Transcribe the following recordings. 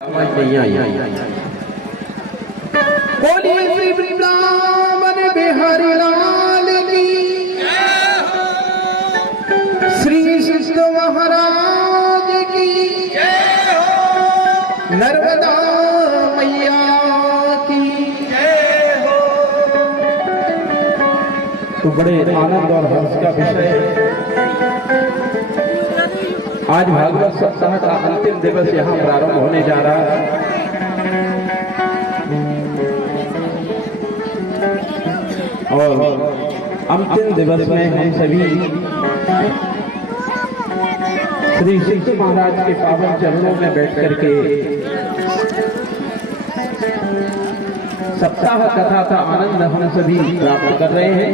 बोलिए श्री वृंदावन बिहारी लाल की, श्री सिद्ध महाराज की, नर्मदा मैया की। तो बड़े आनंद और हर्ष का विषय है। आज भागवत सप्ताह का अंतिम दिवस यहाँ प्रारंभ होने जा रहा है। और अंतिम दिवस में हम सभी श्री सिद्ध महाराज के पावन चरणों में बैठ करके सप्ताह कथा का आनंद हम सभी प्राप्त कर रहे हैं।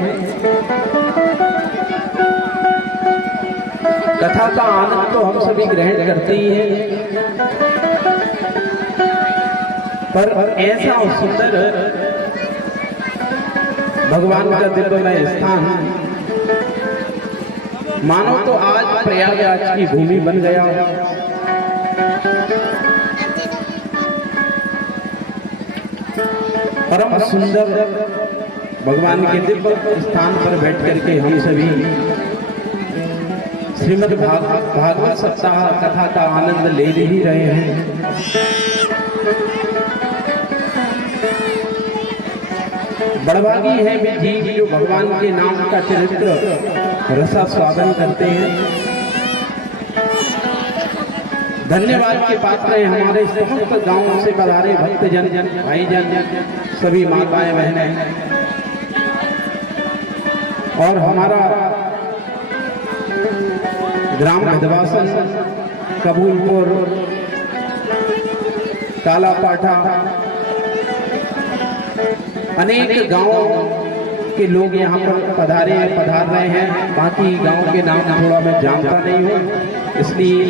कथा का आनंद तो हम सभी ग्रहण करते ही हैं, पर ऐसा सुंदर भगवान का दिव्यमय स्थान मानो तो आज प्रयागराज की भूमि बन गया। परम सुंदर भगवान के दिव्य स्थान पर बैठ करके हम सभी श्रीमद् भागवत सप्ताह कथा का आनंद ले ही रहे हैं। बड़भागी है वे जीव जो भगवान के नाम का चरित्र रसास्वादन करते हैं। धन्यवाद के पात्र हैं हमारे समस्त गांव से पधारे भक्तजन, भाईजन, सभी माताएं बहनें, और हमारा ग्राम विधवासन, कबूलपुर, कालापाठा, अनेक गांवों के लोग यहाँ पर पधार रहे हैं। बाकी गांव के नाम थोड़ा मैं जानता नहीं हूँ, इसलिए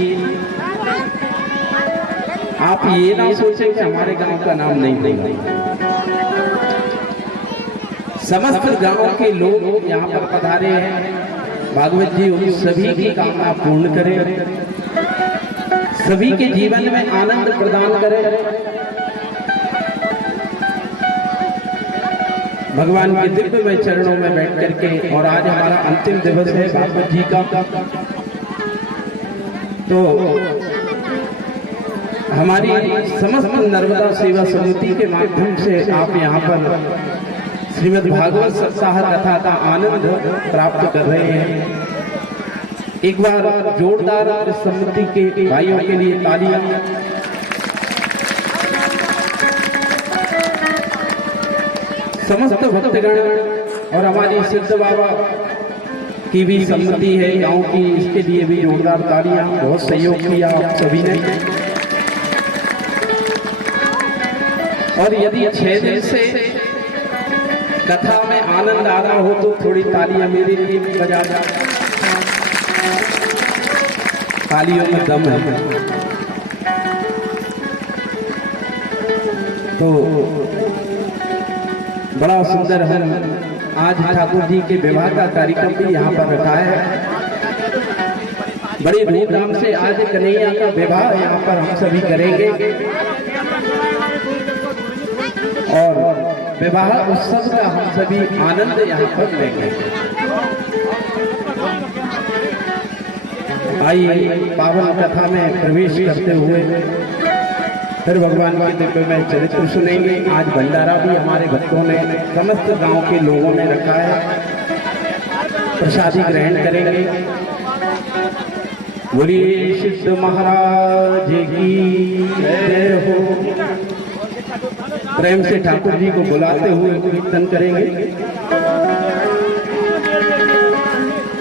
आप ये ना सोचें कि हमारे गांव का नाम नहीं। समस्त गांव के लोग यहाँ पर पधारे हैं। भागवत जी उन सभी की कामना पूर्ण करें, सभी के जीवन में आनंद प्रदान करें। भगवान के दिव्यमय चरणों में बैठ करके, और आज हमारा अंतिम दिवस है भागवत जी का, तो हमारी समस्त नर्मदा सेवा समिति के माध्यम से आप यहाँ पर श्रीमद् भागवत सप्ताह कथा का आनंद प्राप्त कर रहे हैं। एक बार जोरदार समिति के भाइयों के लिए तालियां। समस्त भक्तगण और हमारी सिद्ध बाबा की भी सम्मति है गांव की, इसके लिए भी जोरदार तालियां। बहुत सहयोग किया आप सभी ने। और यदि 6 दिन से कथा में आनंद आ रहा हो तो थोड़ी तालियां मेरे लिए भी बजा दो। तालियों में दम है। तो बड़ा सुंदर है। आज ठाकुर जी के विवाह का कार्यक्रम भी यहाँ पर रखा है। बड़ी धूमधाम से आज कन्हैया का विवाह यहाँ पर हम सभी करेंगे, और विवाह उत्सव का हम सभी आनंद यहाँ पर लेंगे। आइए पावन कथा में प्रवेश करते हुए फिर भगवान के दिव्यमय चरित्र सुनेंगे। आज भंडारा भी हमारे भक्तों ने, समस्त गांव के लोगों ने रखा है। प्रसादी ग्रहण करेंगे। बोलिए सिद्ध महाराज की जय हो। प्रेम से ठाकुर जी को बुलाते हुए कीर्तन करेंगे।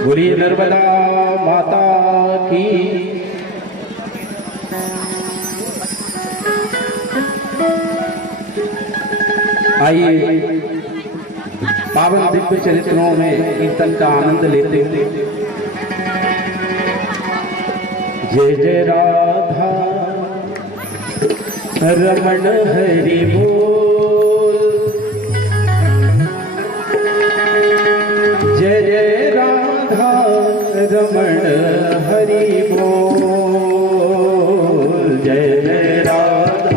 बोलिए नर्मदा माता की। आइए पावन दिव्य चरित्रों में कीर्तन का आनंद लेते हुए। जय जय राधा रमण हरि बोल, जय जय राधा रमण हरि बोल, जय जय राधा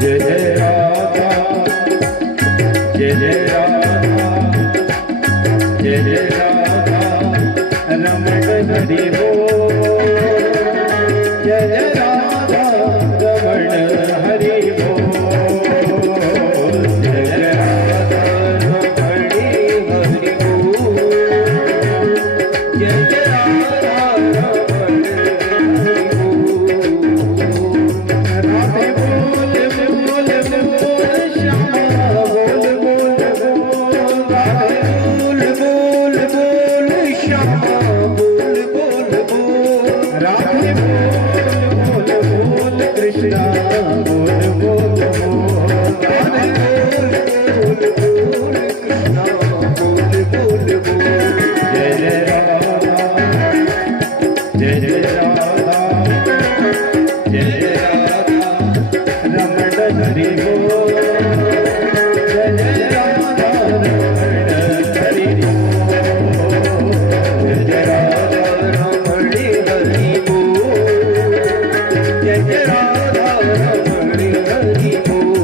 जय जय राधा जय जय राधा जय जय राधा रमण हरि बोल जय जय राधा रमण हरि बोल जय जय राधा रमण हरि बोल जय जय राधा रमण हरि बोल राधे बोल बोल बोल श्यामा बोल बोल बोल राधे बोल बोल बोल श्यामा बोल बोल बोल राधे बोल बोल बोल कृष्णा बोल बोल बोल राधे बोल बोल बोल कृष्णा बोल बोल बोल जय जय राधा जय जय राधा जय जय राधा रमण हरि बोल जय जय राधा रमण हरि बोल जय जय राधा रमण हरि बोल जय जय राधा रमण हरि बोल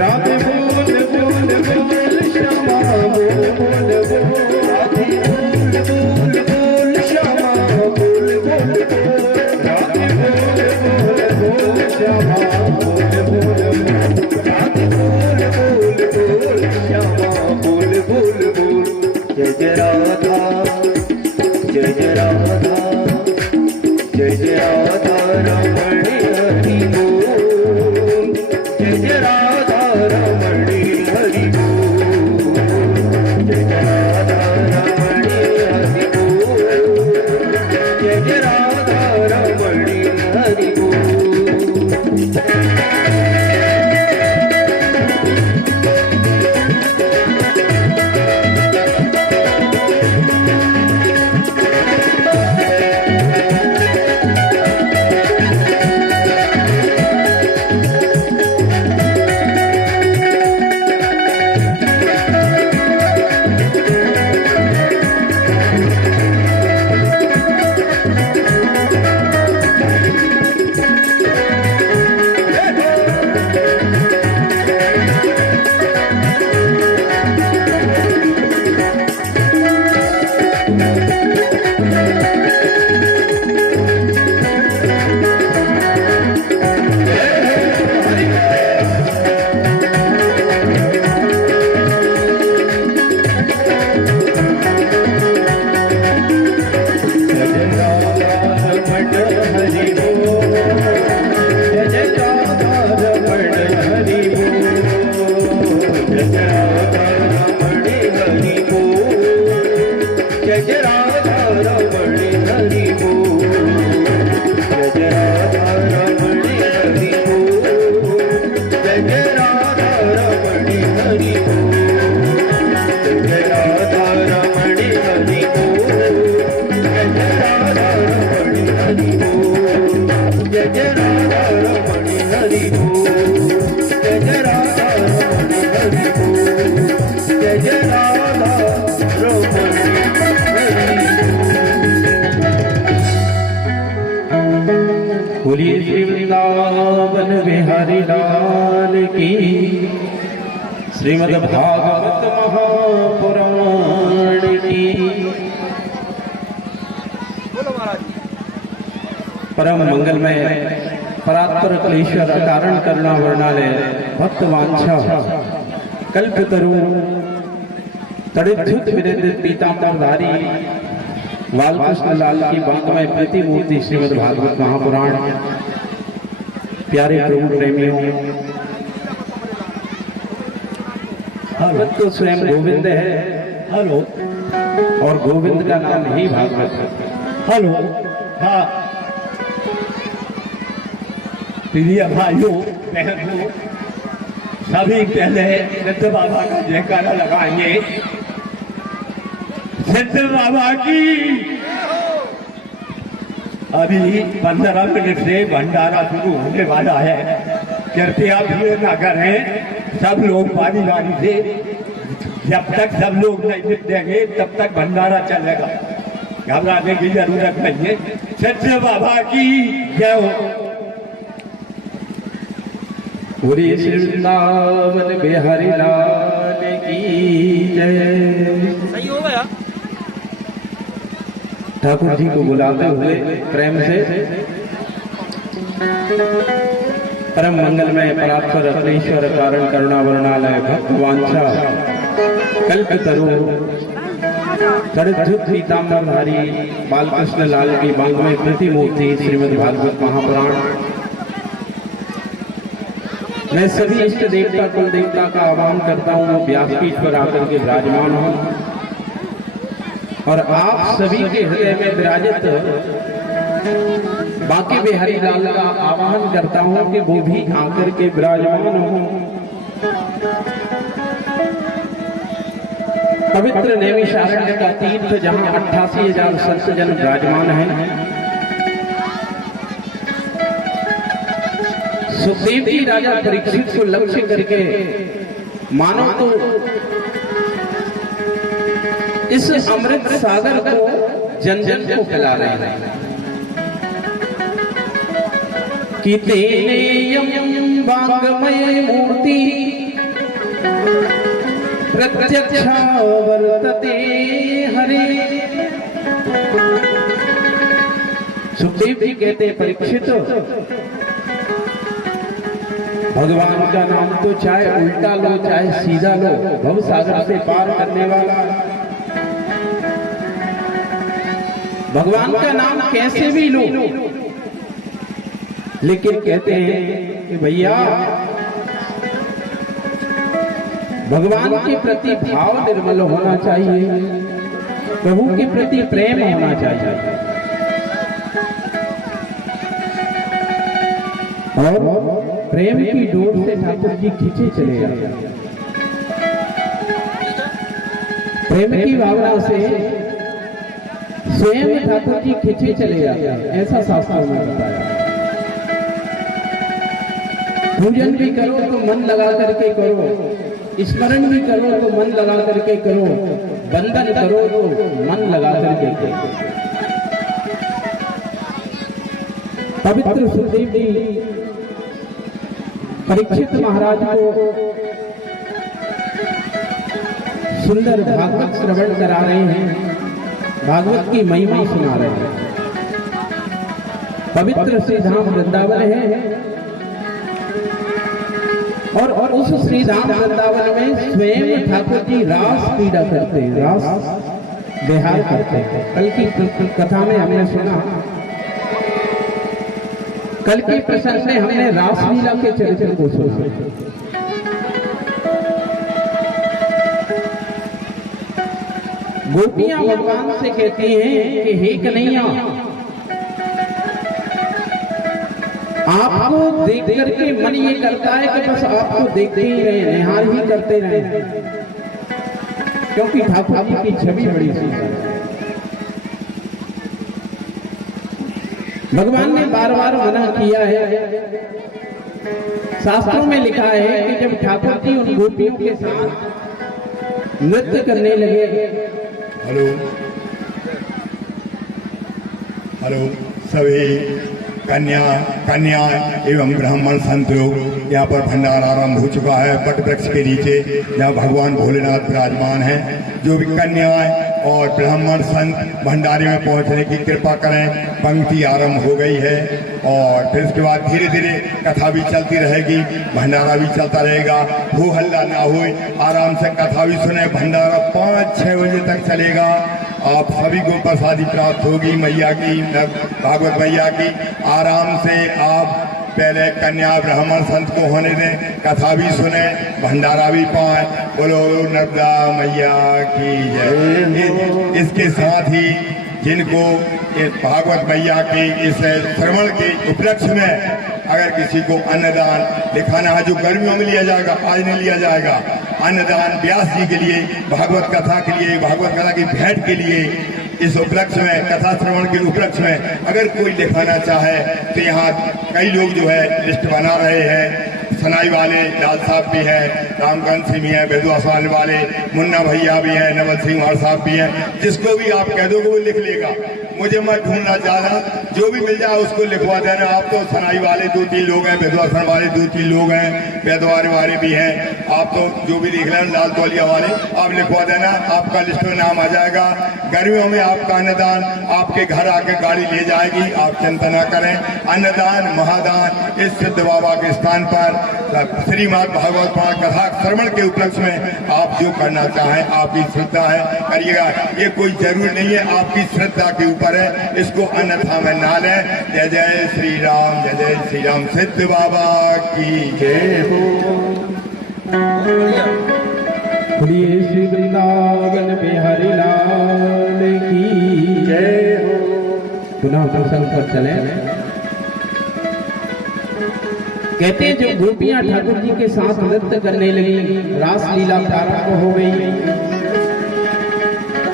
राधे बोल बोल बोल श्यामा बोल बोल बोल राधे बोल बोल बोल श्यामा बोल बोल बोल राधे बोल बोल बोल श्यामा बोल बोल बोल राधे बोल बोल बोल श्यामा बोल बोल बोल जय जय राधा जय जय राधा जय जय राधा रमण हरि बोल जय जय राधा रमण हरि बोल जय जय राधा रमण हरि बोल जय जय राधा रमण हरि बोल बोलिए श्री वृंदावन बिहारी लाल की श्रीमद् भागवत महापुराण की परम मंगलमय परात्पर क्लेश्वर कारण करुणा वर्णालय भक्त वांछा कल्पतरु तड़िद्धुत विरेंद्र पीतांबरधारी बालकृष्ण लाल की बांगमय प्रतिमूर्ति श्रीमद् भागवत महापुराण। प्यारे प्रभु प्रेमियों, भागवत तो स्वयं गोविंद है। हेलो। और गोविंद का नाम ही भागवत है। हेलो। हाँ, प्रिय भाइयों बहनों, सभी पहले सिद्ध बाबा का जयकारा लगाएंगे। सिद्ध बाबा की। अभी 15 मिनट से भंडारा शुरू होने वाला है। कृपया भीड़ न करें, सब लोग बारी बारी से, जब तक सब लोग नहीं निपटेंगे तब तक भंडारा चलेगा, घबराने की जरूरत नहीं है। सिद्ध बाबा की जय हो। पूरी वृंदावन बिहारी लाल की जय। सही हो गया। ठाकुर जी को बुलाते हुए प्रेम से परम मंगलमय परात्पर अखिलेश्वर कारण करुणा वर्णालय भक्त वांछा कल्पतरु तड़िद्धुत पीतांबरधारी बालकृष्ण लाल की बांगमय प्रतिमूर्ति श्रीमद् भागवत महापुराण। मैं सभी इष्ट देवता कुल देवता का आह्वान करता हूँ, वो व्यासपीठ पर आकर के विराजमान हो और आप सभी के हृदय में विराजित बांके बिहारी लाल का आह्वान करता हूँ कि वो भी आकर के विराजमान हो। पवित्र नैमिषारण्य का तीर्थ जहाँ 88,000 संत जन विराजमान हैं। सुखदेव जी राजा परीक्षित को लक्ष्य करके मानो तो इस अमृत सागर को जन जन को पिला रहे हैं कि तेने यम वांगमय मूर्ति प्रत्यक्षा वर्तते हरे। सुखदेव जी कहते परीक्षित, भगवान का नाम तो चाहे उल्टा लो चाहे सीधा लो, भव सागर से पार करने वाला भगवान का नाम कैसे भी लो, लेकिन कहते हैं कि भैया भगवान के प्रति भाव निर्मल होना चाहिए, प्रभु के प्रति प्रेम होना चाहिए और प्रेम की डोर से ठाकुर जी खींचे चले जाते हैं। प्रेम की भावना से स्वयं ठाकुर जी खींचे चले जाते हैं, ऐसा शास्त्रों में बताया। पूजन भी करो तो मन लगा करके करो, स्मरण भी करो तो मन लगा करके करो, बंधन करो तो मन लगा करके करो। पवित्र सुखदेव जी परीक्षित महाराज को सुंदर भागवत श्रवण करा रहे हैं, भागवत की महिमा सुना रहे हैं। पवित्र श्री धाम वृंदावन है और उस श्री धाम वृंदावन में स्वयं ठाकुर जी रास क्रीड़ा करते हैं, रास विहार करते हैं। कल की कथा में हमने सुना, कल के प्रसंग में हमने रासलीला के चरित्र को सुना। गोपियां भगवान से कहती हैं कि हे कन्हैया, आपको देख करके मन ये करता है कि बस आपको देखते ही रहे, निहार ही करते रहे, क्योंकि ठाकुर जी की छवि बड़ी सुंदर है। भगवान ने बार बार मना किया है, शास्त्रों में लिखा है कि जब ठाकुर जी उन गोपियों के साथ नृत्य करने लगे। हेलो हेलो, सभी कन्या एवं ब्राह्मण संत लोग, यहाँ पर भंडारा आरंभ हो चुका है। वट वृक्ष के नीचे जहाँ भगवान भोलेनाथ विराजमान हैं, जो भी कन्याएं और ब्राह्मण संत भंडारे में पहुंचने की कृपा करें। पंक्ति आरंभ हो गई है और फिर उसके बाद धीरे धीरे कथा भी चलती रहेगी, भंडारा भी चलता रहेगा। हो हल्ला ना हो, आराम से कथा भी सुने। भंडारा 5-6 बजे तक चलेगा। आप सभी को प्रसादी प्राप्त होगी मैया की, भागवत मैया की। आराम से आप पहले कन्या ब्राह्मण संत को होने दें, कथा भी सुने, भंडारा भी पाएं। बोलो नर्मदा मैया की जय। इसके साथ ही जिनको इस भागवत मैया के इस श्रवण के उपलक्ष्य में अगर किसी को अन्नदान दिखाना है, जो गर्मियों में लिया जाएगा, आज नहीं लिया जाएगा, अन्नदान व्यास जी के लिए, भागवत कथा के लिए, भागवत कथा की भेंट के लिए, इस उपलक्ष्य में, कथा श्रवण के उपलक्ष्य में अगर कोई दिखाना चाहे तो यहाँ कई लोग जो है लिस्ट बना रहे हैं। सनाई वाले लाल साहब भी हैं, रामकांत सिंह भी हैं, बेदुआसाल वाले मुन्ना भैया भी हैं, नवल सिंह और साहब भी हैं। जिसको भी आप कह दोगे वो लिख लेगा, मुझे मत ढूंढना ज़्यादा, जो भी मिल जाए उसको लिखवा देना। आप तो सनाई वाले 2-3 लोग हैं, बेदुआसाल वाले 2-3 लोग हैं, बेदवार वाले भी हैं। आप तो जो भी देख लेना, लाल तौलिया वाले आप लिखवा देना, आपका लिस्ट में नाम आ जाएगा। गर्मियों में आपका अन्नदान आपके घर आके गाड़ी ले जाएगी, आप चिंता न करें। अन्नदान महादान इस सिद्ध बाबा के स्थान पर श्रीमद् भागवत पुराण कथा श्रवण के उपलक्ष्य में आप जो करना चाहें, आपकी श्रद्धा है करिएगा। ये कोई जरूरी नहीं है, आपकी श्रद्धा के ऊपर है, इसको अन्यथा में ना लें। जय जय श्री राम, जय जय श्री राम। सिद्ध बाबा की जय हो। बोलिए श्री वृंदावन बिहारी लाल की जय हो। पुनः प्रसंग पर चले। कहते हैं जब गोपियां ठाकुर जी के साथ नृत्य करने लगी, रास लीला प्रारंभ हो गई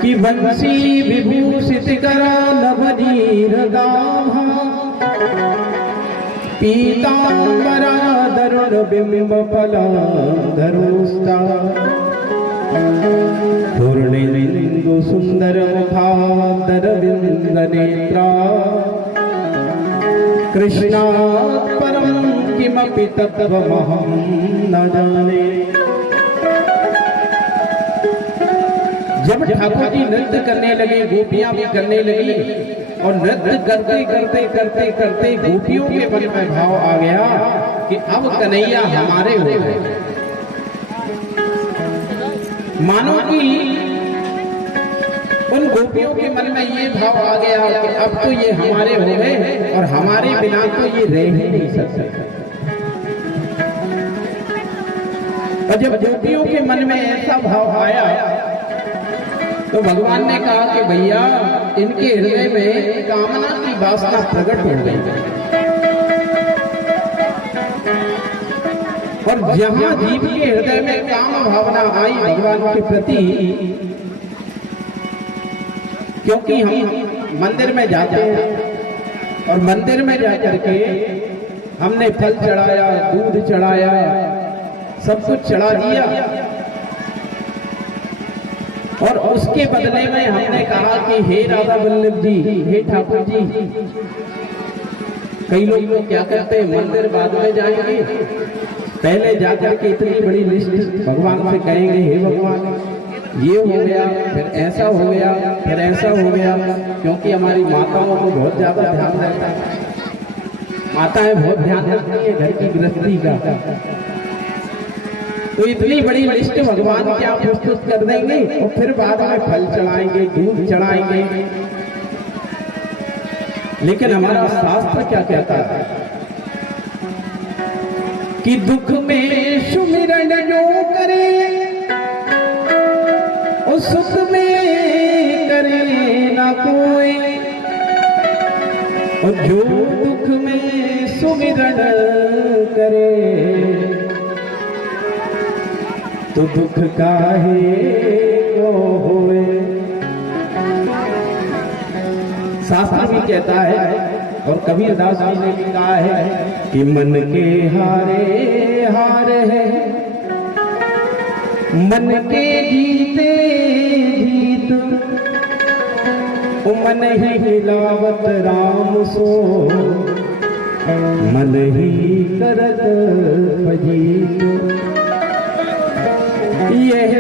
कि बंसी विभूषित करा नवनीर दामा, पीतांबरा दरुण बिंब फला धरुष्टा, पूर्णेन्दु सुंदर मुखादर बिंद नेत्रा, कृष्णा परम किमपि तत्त्वमहं न जाने। जब ठाकुर जी नृत्य करने लगे, गोपियां भी करने लगी और नृत्य करते करते करते करते गोपियों के मन में भाव आ गया कि अब कन्हैया हमारे हो गए। मानो कि उन गोपियों के मन में ये भाव आ गया कि अब तो ये हमारे हो गए और हमारे बिना तो ये रह ही नहीं सकते। और जब गोपियों के मन में ऐसा भाव आया तो भगवान ने कहा कि भैया इनके हृदय में कामना की वासना प्रकट हो गई और जहां जीव के हृदय में काम भावना आई भगवान के प्रति, क्योंकि हम मंदिर में जाते हैं और मंदिर में जाकर के हमने फल चढ़ाया, दूध चढ़ाया, सब कुछ चढ़ा दिया और उसके बदले में हमने कहा कि हे राधा वल्लभ जी, हे ठाकुर जी। कई लोग तो क्या करते हैं, मंदिर बाद में जाएंगे, पहले जाकर के इतनी बड़ी लिस्ट भगवान से कहेंगे, हे भगवान ये हो गया, फिर ऐसा हो गया, फिर ऐसा हो गया। क्योंकि हमारी माताओं को बहुत ज्यादा ध्यान रहता है, माताएं बहुत ध्यान रखती है घर की गृहस्थी का। तो इतनी बड़ी लिस्ट भगवान क्या प्रस्तुत कर देंगे और फिर बाद में फल चढ़ाएंगे, दूध चढ़ाएंगे। लेकिन हमारा शास्त्र क्या कहता है कि दुख में सुमिरन जो करे और सुख में करे ना कोई, और जो दुख में सुमिरन करे तो दुख काहे को होए। शास्त्र भी कहता है और कबीरदास जी ने भी कहा है कि मन के हारे हार है, मन के जीते जीत, मन ही हिलावत राम सो, मन ही करत फजीत। यह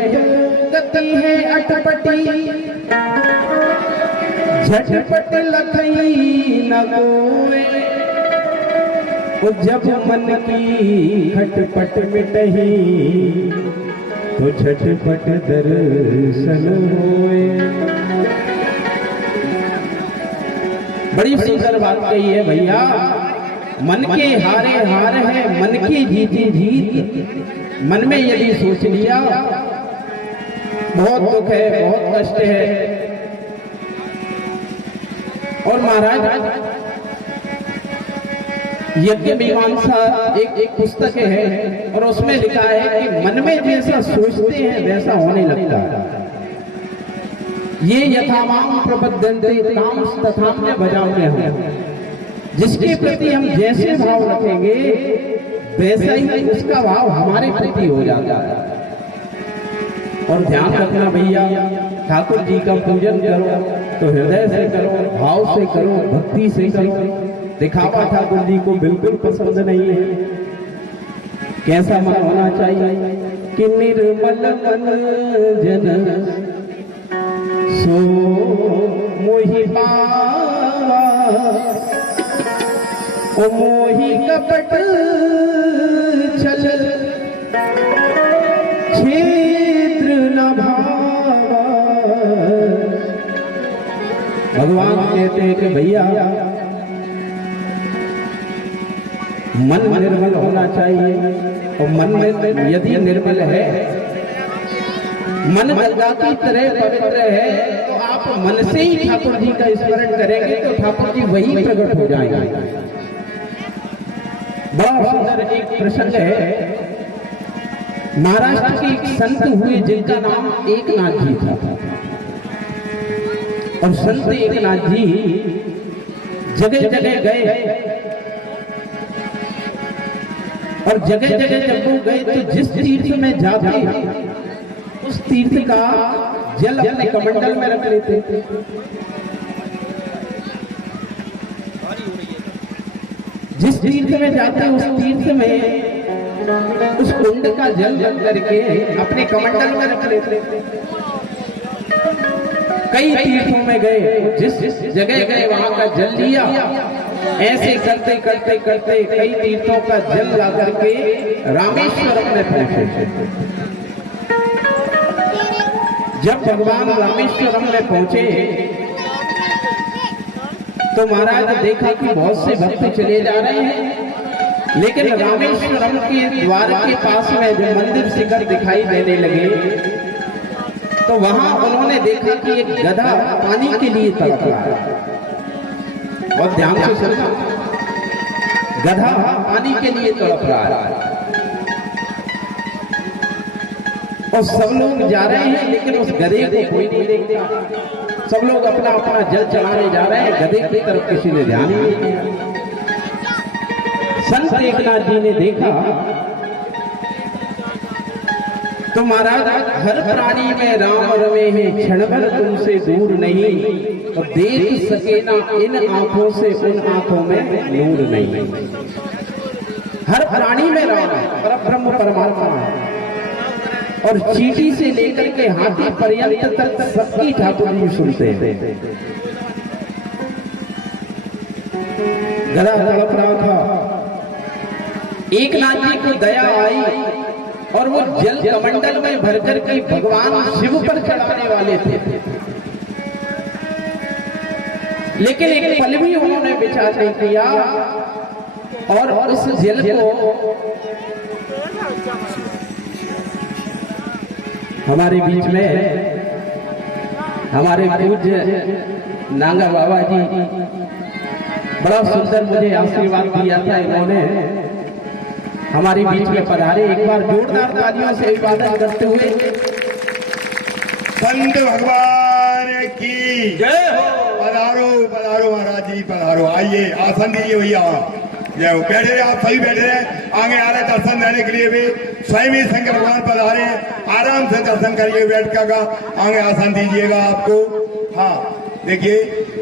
गति है अटपटी, झटपट लखई न कोए। जब मन की खटपट मिटही तो झटपट दर्शन होए। बड़ी सुंदर बात कही है भैया। मन के हारे हार है, मन की जीती जीत। मन में यदि सोच लिया बहुत दुख है, बहुत कष्ट है। और महाराज यज्ञ मीमांसा एक पुस्तक है और उसमें लिखा है कि मन में जैसा सोचते हैं वैसा होने लगता है। ये यथामाम प्रबद्धन्ते ताम तथाम्य भजाम्य हम। जिसके प्रति हम जैसे भाव रखेंगे वैसा ही उसका भाव हमारे प्रति हो जाता है। और ध्यान रखना भैया, ठाकुर जी का पूजन करो तो हृदय से करो, भाव से करो, भक्ति से करो। दिखावा ठाकुर जी को बिल्कुल पसंद नहीं है। कैसा मन होना चाहिए कि निर्मल मन जन सो मोहि पावा, ओ मोहि कपट छल क्षेत्र न भावा। भगवान कहते हैं कि भैया मन निर्मल होना चाहिए। और मन में यदि निर्मल है, मन गंगा की तरह पवित्र है, तो आप मन से ही ठाकुर जी का स्मरण करेंगे तो ठाकुर जी वही प्रकट हो जाएंगे। बड़ा सुंदर एक प्रसंग है। महाराष्ट्र के एक संत हुए जिनका नाम एकनाथ जी था। और संत एकनाथ जी जगह जगह गए और जगह जगह जब वो गए तो जिस तीर्थ में जाते उस तीर्थ का जल अपने कमंडल में रख लेते थे। जिस तीर्थ में जाते उस तीर्थ में उस कुंड का जल रख करके अपने कमंडल में रख लेते। कई तीर्थों में गए, जिस जगह गए वहां का जल लिया। ऐसे करते करते करते कई तीर्थों का जल ला करके रामेश्वरम में पहुंचे। जब भगवान रामेश्वरम में पहुंचे तो महाराज देखा कि बहुत से भक्त चले जा रहे हैं, लेकिन रामेश्वरम के द्वार के पास में जो मंदिर शिखर दिखाई देने लगे तो वहां उन्होंने देखा कि एक गधा पानी के लिए तड़प रहा है। और ध्यान से सुनना, गधा पानी के लिए तड़प रहा है। और सब लोग जा रहे हैं लेकिन उस गधे को कोई नहीं देखता। सब लोग अपना अपना जल चढ़ाने जा रहे हैं, गधे की तरफ किसी ने ध्यान नहीं दिया। संत एकनाथ जी ने देखा तो महाराज हर प्राणी में राम रमे हैं, क्षण भर तुमसे दूर नहीं। और देख सके ना इन आंखों से उन आंखों में नूर नहीं। हर प्राणी में राम है, परब्रह्म परमात्मा है। और चींटी से लेकर के हाथी पर्यंत तक सबकी ठाकुर जी सुनते हैं। गधा तड़प रहा था, एकनाथ जी को दया आई और वो जल कमंडल में भरकर के भगवान शिव पर चढ़ाने वाले थे। लेकिन एक पल भी उन्होंने विचार नहीं किया और उस जल को हमारे बीच में हमारे पूज्य नागा बाबा जी बड़ा सुंदर मुझे आशीर्वाद दिया था। इन्होंने हमारे बीच में पधारे। एक बार जोरदार तालियों से इबादत करते हुए संत भगवान की जय हो। पधारो पधारो महाराज जी पधारो। आइए आसन दीजिए भैया। जय हो। बैठे रहे आप, सही बैठे रहे। आगे आ रहे दर्शन देने के लिए भी स्वयं ही शंकर भगवान पधारे। आराम से दर्शन करिए बैठ कर। आगे आसन दीजिएगा आपको। हाँ देखिए,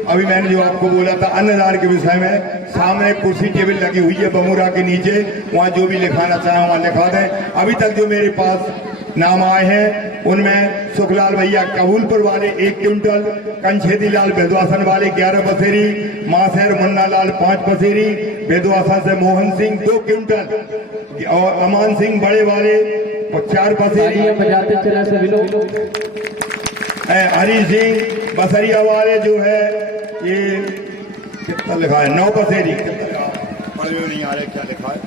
अभी मैंने जो आपको बोला था अन्नदान के विषय में, सामने कुर्सी टेबल लगी हुई है बमूरा के नीचे। वहाँ जो भी लिखाना चाहे वहाँ लिखा दें। अभी तक जो मेरे पास नाम आए हैं। उनमें सुखलाल भैया कबूलपुर वाले 1 क्विंटल, कंछेदी लाल बेदवासन वाले 11 पसेरी, मासेर मुन्ना लाल 5 पसेरी, बेदवासन से मोहन सिंह 2 क्विंटल और अमान सिंह बड़े वाले 4 पसेरी, बजाते चला सभी लोग। हरी सिंह बसरिया वाले जो है ये कितना लिखा है 9 पसेरी, नहीं आ रहा क्या लिखा है,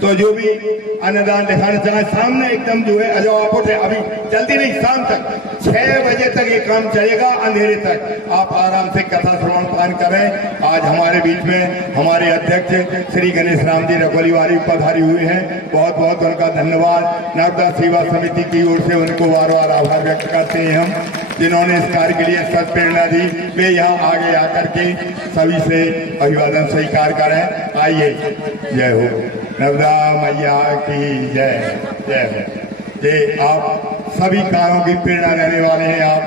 तो जो भी अन्नदान दिखाना चाहे सामने एकदम जो है अजो आप उठे, अभी जल्दी नहीं, शाम तक 6 बजे तक ये काम चलेगा, अंधेरे तक आप आराम से कथा श्रवण पान करें। आज हमारे बीच में हमारे अध्यक्ष श्री गणेश राम जी रखोली वाली पधारी हुए हैं, बहुत बहुत उनका धन्यवाद। नर्मदा सेवा समिति की ओर से उनको बार बार आभार व्यक्त करते हैं हम, जिन्होंने इस कार्य के लिए सद प्रेरणा दी। वे यहाँ आगे आकर के सभी से अभिवादन स्वीकार करें। आइए, जय हो नर्मदा मैया की जय, जय हो। ये आप सभी कार्यों की प्रेरणा रहने वाले हैं आप,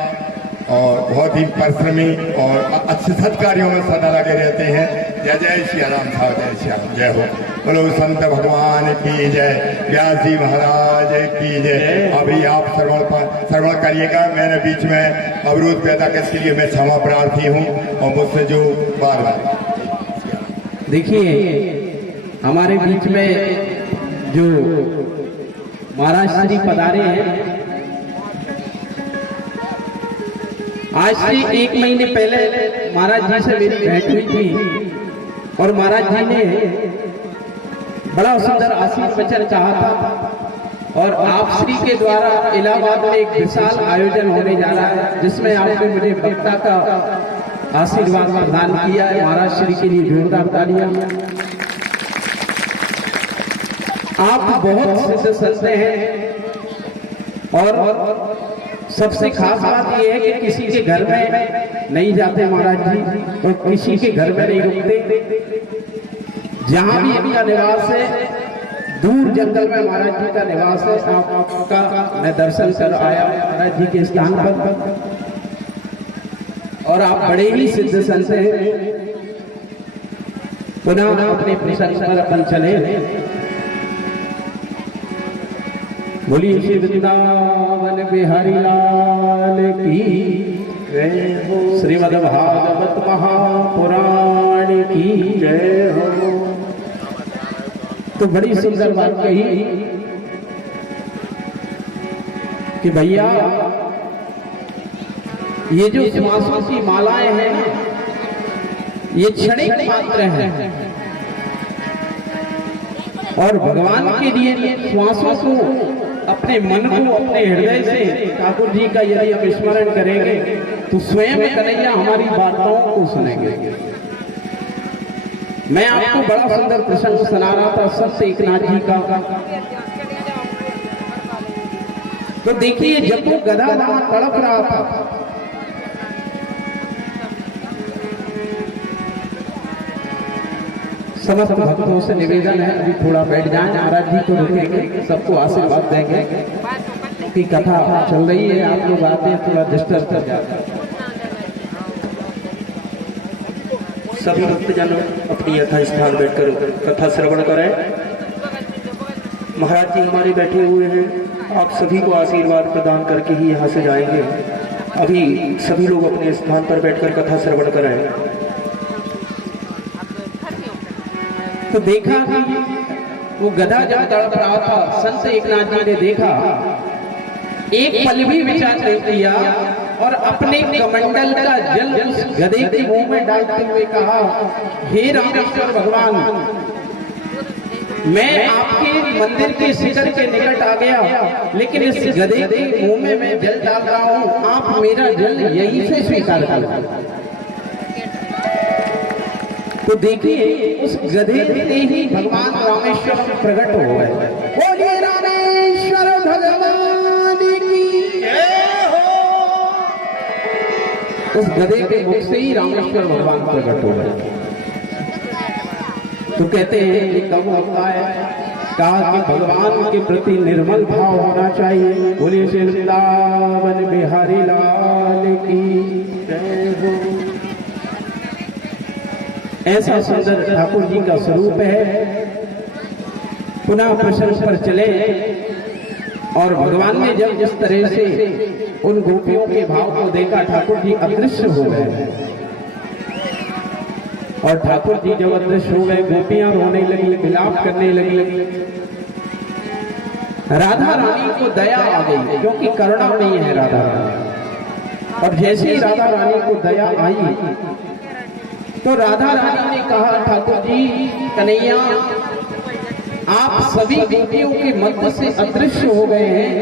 और बहुत ही परिश्रमी और अच्छे सत्कार्यों में सदा लगे रहते हैं। जय जय श्री राम साहब, जय श्री राम, जय हो। बोलो संत भगवान की जय, व्यास जी महाराज की जय। अभी आप श्रवण करिएगा। मैंने बीच में अवरोध पैदा करने के लिए मैं क्षमा प्रार्थी हूँ, और मुझसे जो बार बार देखिए हमारे बीच में जो महाराज श्री पधारे हैं, आज से 1 महीने पहले महाराज जी से मेरी भेंट हुई थी, और महाराज जी ने बड़ा सुंदर आशीष वचन कहा था, और आप श्री के द्वारा इलाहाबाद में एक विशाल आयोजन होने जा रहा है, जिसमें आपने मुझे वक्ता का आशीर्वाद प्रदान किया है। महाराज श्री के लिए जोरदार तालियां। आप बहुत सिद्ध संत हैं, और सबसे खास बात यह है कि किसी के घर में नहीं जाते महाराज जी, और किसी के घर में नहीं रुकते। जहां भी इनका निवास है, दूर जंगल में महाराज जी का निवास है। आपका मैं दर्शन कर आया महाराज जी के स्थान पर, और आप बड़े ही सिद्ध संत हैं। पुनः अपने प्रसंग पर अपन चले। बोलिए श्री वृंदावन बिहारी लाल की जय हो, श्रीमद् भागवत महापुराण की जय हो। तो बड़ी सुंदर बात कही कि भैया ये जो श्वासों की मालाएं हैं ना, ये क्षणिक मात्र हैं, और भगवान के लिए श्वासों को, अपने मन को, अपने हृदय से ठाकुर जी का यदि हम स्मरण करेंगे, तो स्वयं कन्हैया हमारी बातों को सुनेंगे। मैं आपको बड़ा सुंदर प्रसंग सुना रहा था संत एकनाथ जी का। तो देखिए, जब वो गधा वहां तड़प रहा था, समस्त भक्तों से निवेदन है अभी थोड़ा बैठ जाएं, महाराज जी को रुकेंगे, सबको आशीर्वाद देंगे कि कथा चल रही है, आप लोग आते हैं थोड़ा डिस्टर्ब कर जाते हैं। सभी भक्तजन अपनी यथा स्थान बैठकर कथा श्रवण करें। महाराज जी हमारे बैठे हुए हैं, आप सभी को आशीर्वाद प्रदान करके ही यहाँ से जाएंगे। अभी सभी लोग अपने स्थान पर बैठकर कथा श्रवण करें। तो देखा कि वो गधा जब तड़प रहा था, संत एकनाथ जी ने देखा, एक पल भी विचार नहीं किया, और अपने कमंडल का जल उस गधे के मुंह में डालते हुए कहा, हे रामेश्वर भगवान, मैं आपके मंदिर के शिखर के निकट आ गया, लेकिन इस गधे के मुंह में मैं जल डाल रहा हूँ, आप मेरा जल यहीं से स्वीकार करें। तो देखिए, उस गधे से ही भगवान रामेश्वर प्रकट हो गए। बोलिए रामेश्वर भगवान की जय हो। उस गधे के मुख से ही रामेश्वर भगवान प्रकट हो गए। तो कहते हैं कि कब होता है, कहा कि भगवान के प्रति निर्मल भाव होना चाहिए। बोलिए श्री वृंदावन बिहारी लाल की जय हो। ऐसा सुंदर ठाकुर जी का स्वरूप है। पुनः प्रसंग पर चले, और भगवान ने जब जिस तरह से उन गोपियों के भाव को देखा, ठाकुर जी अदृश्य हो गए। और ठाकुर जी जब अदृश्य हो गए, गोपियां रोने लगी, विलाप करने लगी। राधा रानी को दया आ गई, क्योंकि करुणा नहीं है राधा रानी। और जैसे ही राधा रानी को दया आई तो राधा रानी ने कहा, ठाकुर जी कन्हैया, आप सभी गोपियों के मध्य से अदृश्य हो गए हैं,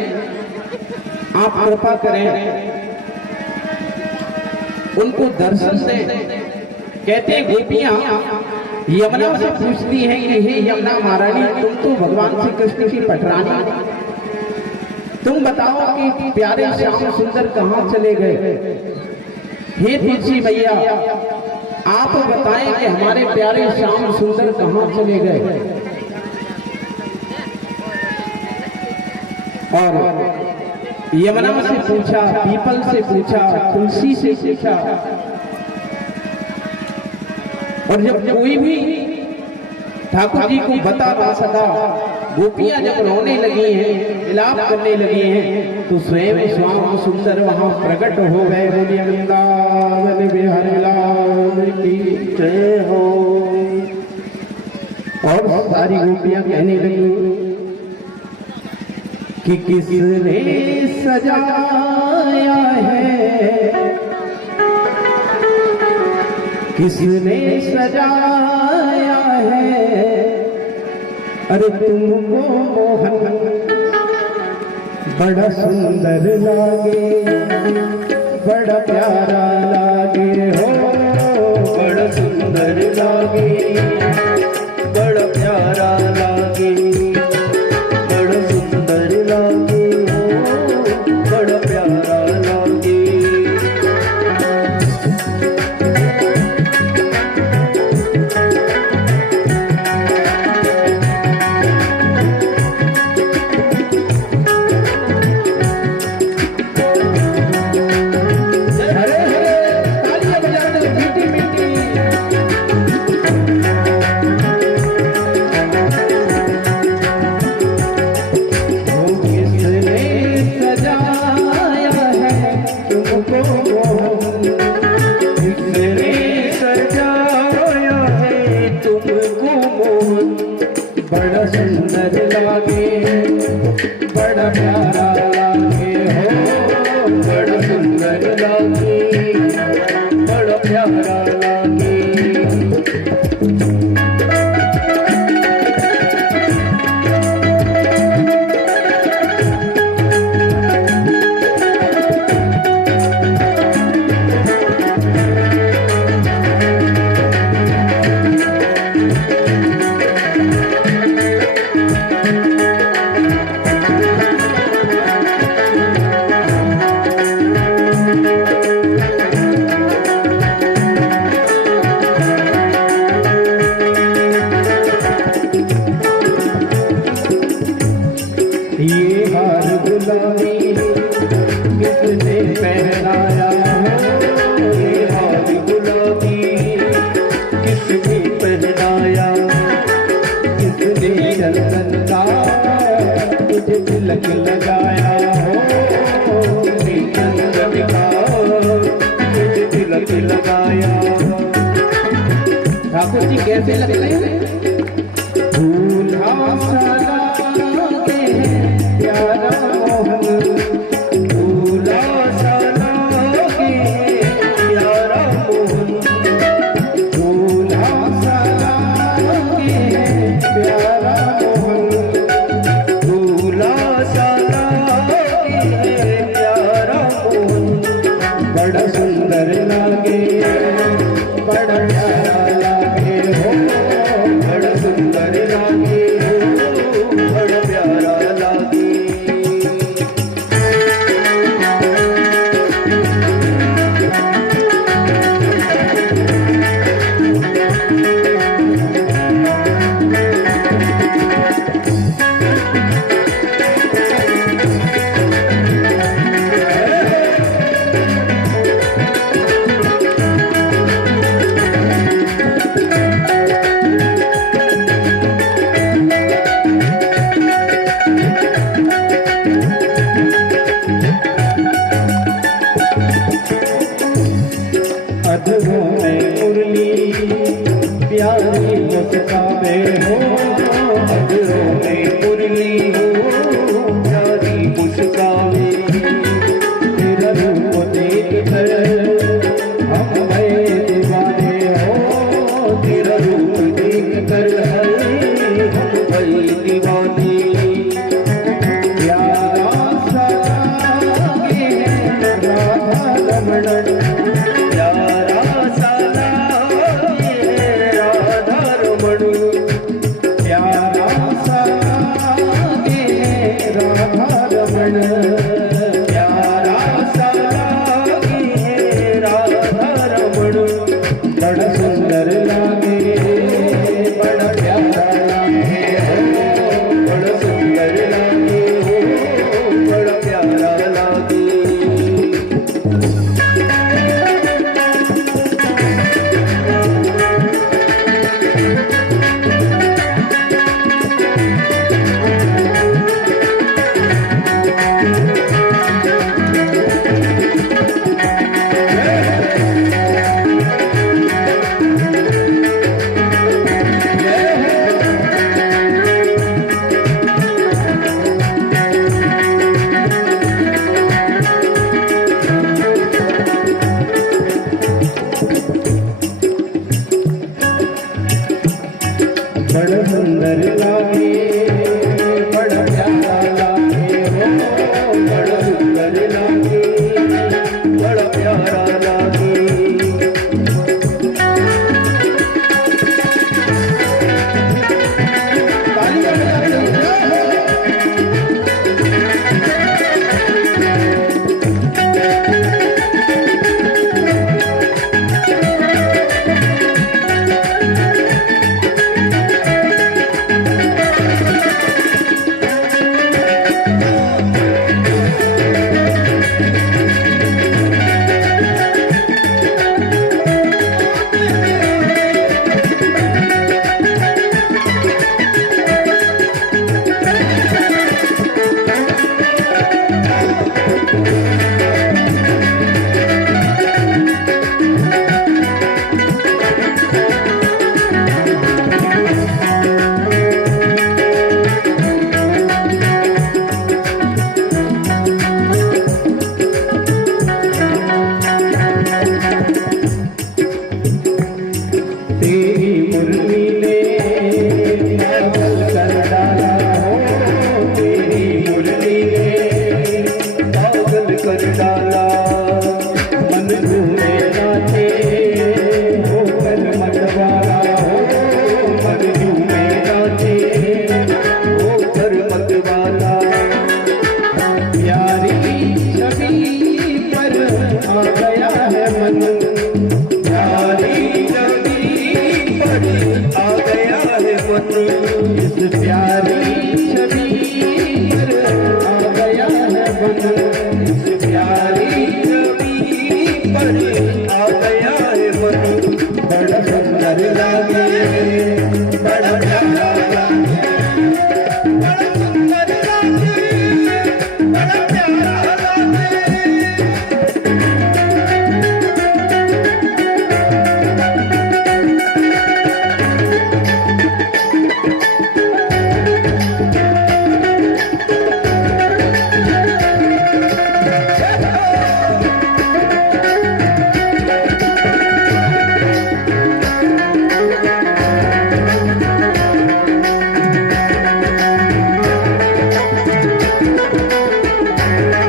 आप कृपा करें उनको दर्शन से। कहते गोपियां यमुना से पूछती हैं कि हे यमुना महारानी, तुम तो भगवान श्री कृष्ण की पटरानी, तुम बताओ कि प्यारे श्याम सुंदर कहाँ चले गए। हे तुलसी मैया, आप बताएं कि हमारे प्यारे श्याम सुंदर कहाँ चले गए। और यमुना से पूछा, पीपल से पूछा, तुलसी से पूछा, और जब कोई भी ठाकुर जी को बता ना सका, गोपियां जब रोने लगी हैं, विलाप करने लगी हैं, तो स्वयं श्याम सुंदर वहां प्रकट हो गए। बोलिए वृंदावन बिहारी लाल की जय हो। और सारी गोपियां कहने लगी कि किसने सजाया है, किसने सजाया है, अरे तुमको मोहन बड़ा सुंदर लागे, बड़ा प्यारा लागे हो, बड़ा सुंदर लागे, बड़ा प्यारा लागे, बड़ा सुंदर लागे हो, बड़ा प्यारा लागे। बड़ा सुंदर लागे, बड़ा प्यारा लागे हो, बड़ा सुंदर लागे, बड़ा प्यारा लागे। ये हार गुलाबी किसने पहनाया हो, ये हार गुलाबी किसने पहनाया, किसने चंदन का तुझे तिलक लगाया हो, चंदन का तुझे तिलक लगाया। ठाकुर जी कैसे लगते हैं? दूल्हा साला प्यारा मोहन, दूल्हा साला के प्यारा मोहन, दूल्हा साला के प्यारा मोहन, दूल्हा साला के प्यारा मोहन, बड़ा सुंदर लागे, बड़ा प्यारा लागे हो, मुस्कावे, तेरा रूप देख कर हम गए दीवाने हो, तेरा रूप देख कर हम गए दीवाने। प्यारा सा लागे राधा रमण, प्यारा सा लागे राधा रमण, प्यारा सा लागे राधा रमण।